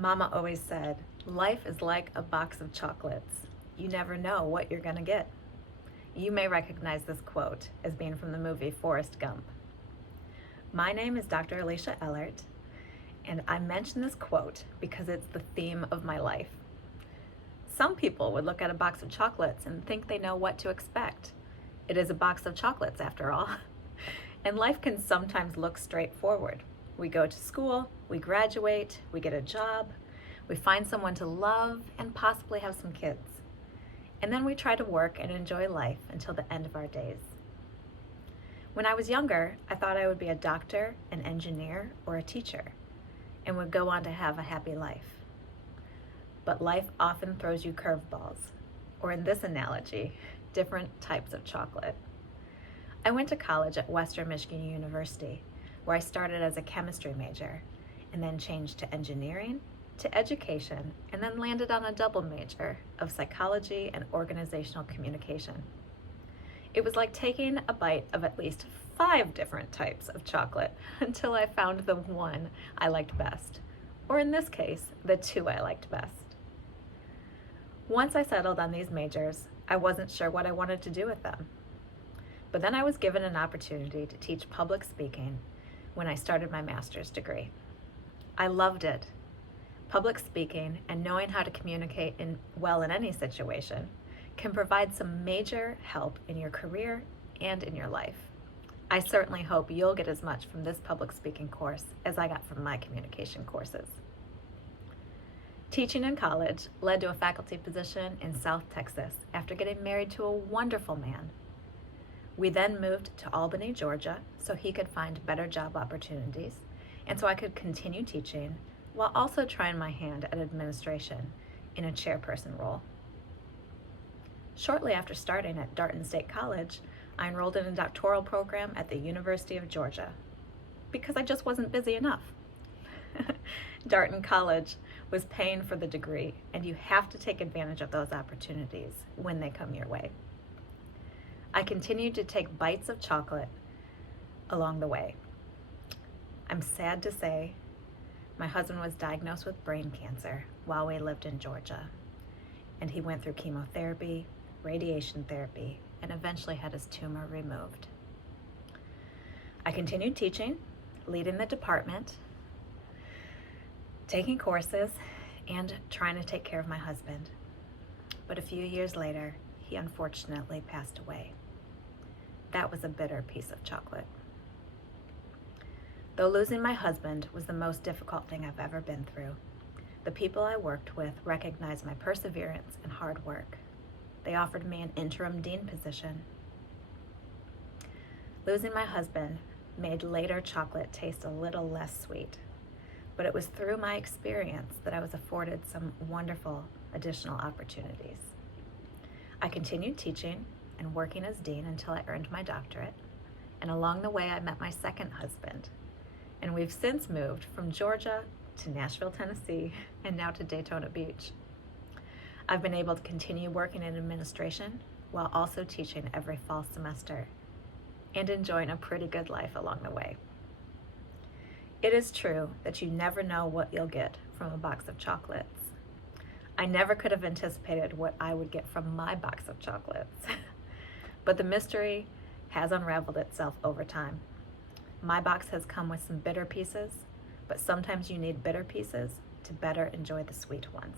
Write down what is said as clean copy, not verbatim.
Mama always said, life is like a box of chocolates. You never know what you're gonna get. You may recognize this quote as being from the movie Forrest Gump. My name is Dr. Alycia Ehlert, and I mention this quote because it's the theme of my life. Some people would look at a box of chocolates and think they know what to expect. It is a box of chocolates after all. And life can sometimes look straightforward. We go to school, we graduate, we get a job, we find someone to love and possibly have some kids. And then we try to work and enjoy life until the end of our days. When I was younger, I thought I would be a doctor, an engineer, or a teacher, and would go on to have a happy life. But life often throws you curveballs, or in this analogy, different types of chocolate. I went to college at Western Michigan University, where I started as a chemistry major, and then changed to engineering, to education, and then landed on a double major of psychology and organizational communication. It was like taking a bite of at least 5 different types of chocolate until I found the one I liked best, or in this case, the 2 I liked best. Once I settled on these majors, I wasn't sure what I wanted to do with them. But then I was given an opportunity to teach public speaking when I started my master's degree. I loved it. Public speaking and knowing how to communicate well in any situation can provide some major help in your career and in your life. I certainly hope you'll get as much from this public speaking course as I got from my communication courses. Teaching in college led to a faculty position in South Texas after getting married to a wonderful man. We then moved to Albany, Georgia, so he could find better job opportunities, and so I could continue teaching while also trying my hand at administration in a chairperson role. Shortly after starting at Darton State College, I enrolled in a doctoral program at the University of Georgia because I just wasn't busy enough. Darton College was paying for the degree, and you have to take advantage of those opportunities when they come your way. I continued to take bites of chocolate along the way. I'm sad to say my husband was diagnosed with brain cancer while we lived in Georgia, and he went through chemotherapy, radiation therapy, and eventually had his tumor removed. I continued teaching, leading the department, taking courses, and trying to take care of my husband. But a few years later, he unfortunately passed away. That was a bitter piece of chocolate. Though losing my husband was the most difficult thing I've ever been through, the people I worked with recognized my perseverance and hard work. They offered me an interim dean position. Losing my husband made later chocolate taste a little less sweet, but it was through my experience that I was afforded some wonderful additional opportunities. I continued teaching and working as dean until I earned my doctorate, and along the way I met my second husband, and we've since moved from Georgia to Nashville, Tennessee, and now to Daytona Beach. I've been able to continue working in administration while also teaching every fall semester and enjoying a pretty good life along the way. It is true that you never know what you'll get from a box of chocolates. I never could have anticipated what I would get from my box of chocolates. But the mystery has unraveled itself over time. My box has come with some bitter pieces, but sometimes you need bitter pieces to better enjoy the sweet ones.